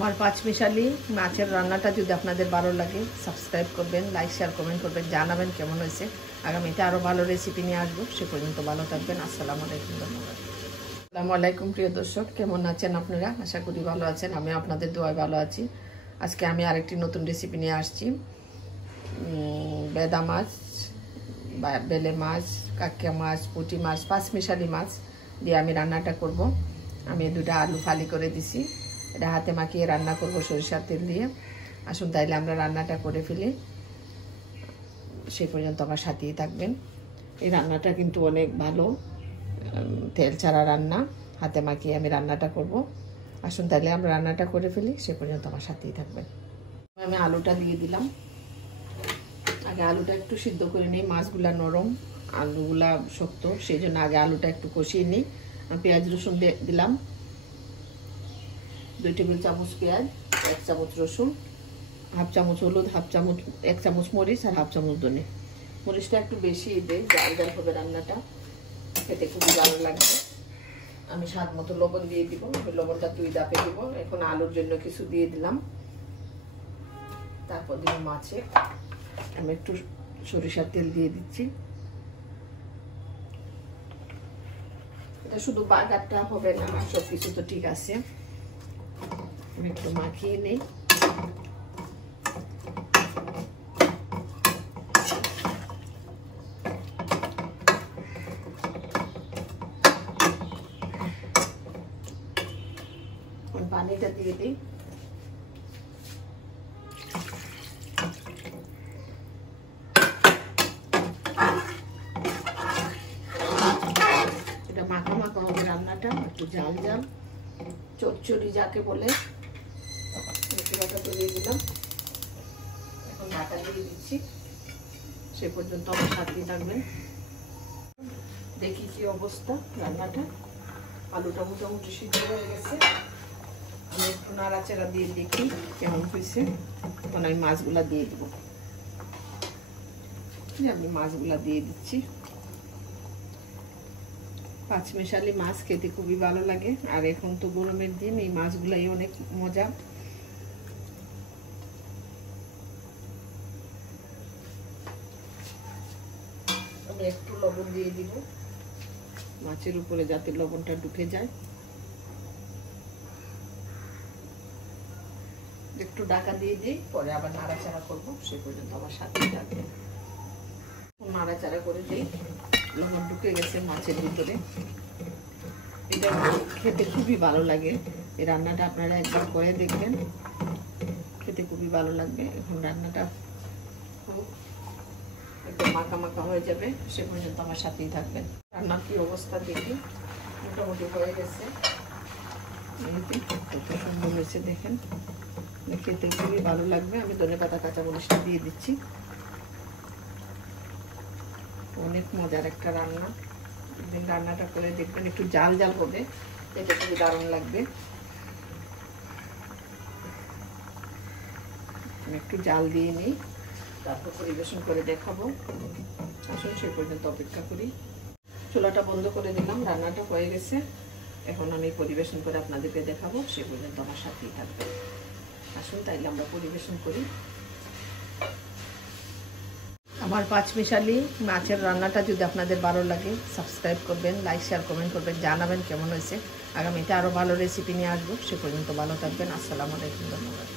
আমার পাঁচমিশালি মাছের রান্নাটা যদি আপনাদের ভালো লাগে সাবস্ক্রাইব করবেন, লাইক শেয়ার কমেন্ট করবেন, জানাবেন কেমন হয়েছে। আগামীতে আরও ভালো রেসিপি নিয়ে আসবো, সে পর্যন্ত ভালো থাকবেন। আসসালামু আলাইকুম, ধন্যবাদ। আসসালামু আলাইকুম প্রিয় দর্শক, কেমন আছেন আপনারা? আশা করি ভালো আছেন। আমি আপনাদের দোয়ায় ভালো আছি। আজকে আমি আরেকটি নতুন রেসিপি নিয়ে আসছি। বেদা মাছ, বেলে মাছ, কাকিয়া মাছ, পুঁটি মাছ, পাঁচমিশালি মাছ দিয়ে আমি রান্নাটা করব। আমি দুটা আলু ফালি করে দিছি, এটা হাতে মাখিয়ে রান্না করব সরিষার তেল দিয়ে। আসুন তাইলে আমরা রান্নাটা করে ফেলি, সেই পর্যন্ত আমার সাথেই থাকবেন। এই রান্নাটা কিন্তু অনেক ভালো, তেল ছাড়া রান্না, হাতে মাখিয়ে আমি রান্নাটা করব। আসুন তাইলে আমরা রান্নাটা করে ফেলি, সে পর্যন্ত আমার সাথেই থাকবেন। আমি আলুটা দিয়ে দিলাম। আগে আলুটা একটু সিদ্ধ করে নিই, মাছগুলা নরম, আলুগুলা শক্ত, সেই জন্য আগে আলুটা একটু কষিয়ে নিই। পেঁয়াজ রসুন দিলাম, 2 টেবিল চামচ পেঁয়াজ, 1 চামচ রসুন, হাফ চামচ হলুদ, 1 চামচ মরিচ আর 1/2 চামচ ধনে। মরিচটা একটু বেশি দেয়, জাল জাল হবে রান্নাটা, খেতে খুবই ভালো লাগবে। আমি স্বাদ মতো লবণ দিয়ে দিব, লবণটা 2 ধাপে দিব। এখন আলুর জন্য কিছু দিয়ে দিলাম, তারপর দিব মাছে। আমি একটু সরিষার তেল দিয়ে দিচ্ছি। এটা শুধু বাগারটা হবে না, সব কিছু তো ঠিক আছে। আমি একটু মাখিয়ে নেই। পানিটা দিয়ে দিই। এটা মাখা মাখা হবে রান্নাটা, একটু জাল জাল, চচ্চড়ি যাকে বলে। দিয়ে দিলাম, এখন ঢাকা দিয়ে দিচ্ছি, সে পর্যন্ত আমার সাথেই থাকবেন। দেখি কি অবস্থা রান্নাটা। আলুটা মোটামুটি সিদ্ধ হয়ে গেছে। আমি একটু নাড়াচাড়া দিয়ে দেখি কেমন হয়েছে। তখন আমি মাছগুলা দিয়ে দিব। আমি মাছগুলা দিয়ে দিচ্ছি। পাঁচমিশালি মাছ খেতে খুবই ভালো লাগে, আর এখন তো গরমের দিন, এই মাছগুলাই অনেক মজা। আমি একটু লবণ দিয়ে দিব মাছের উপরে, যাতে লবণটা ঢুকে যায়। একটু ঢাকা দিয়ে দিই, পরে আবার নাড়াচাড়া করবো, সে পর্যন্ত আমার সাথে থাকবে। নাড়াচাড়া করে দিই, লবণ ঢুকে গেছে মাছের ভিতরে। এটা খেতে খুবই ভালো লাগে। এই রান্নাটা আপনারা একবার করে দেখবেন, খেতে খুবই ভালো লাগবে। এখন রান্নাটা একদম মাখা মাখা হয়ে যাবে, সে পর্যন্ত আমার সাথেই থাকবেন। রান্নার কি অবস্থা দেখি, মোটামুটি হয়ে গেছে। কত সুন্দর হয়েছে দেখেন, খেতে খুবই ভালো লাগবে। আমি ধনেপাতা কাঁচামরিচটা দিয়ে দিচ্ছি। অনেক মজার একটা রান্না, একদিন রান্নাটা করে দেখবেন। একটু জাল জাল হবে, এটা খুবই দারুণ লাগবে। আমি একটু জাল দিয়ে নিই, তারপর পরিবেশন করে দেখাবো। আসুন সে পর্যন্ত অপেক্ষা করি। চুলাটা বন্ধ করে দিলাম, রান্নাটা হয়ে গেছে। এখন আমি পরিবেশন করে আপনাদেরকে দেখাবো, সে পর্যন্ত আমার সাথেই থাকবে। আসুন তাইলে আমরা পরিবেশন করি। আমার পাঁচমিশালি মাছের রান্নাটা যদি আপনাদের ভালো লাগে সাবস্ক্রাইব করবেন, লাইক শেয়ার কমেন্ট করবেন, জানাবেন কেমন হয়েছে। আগামীতে আরও ভালো রেসিপি নিয়ে আসবো, সে পর্যন্ত ভালো থাকবেন। আসসালামু আলাইকুম, ধন্যবাদ।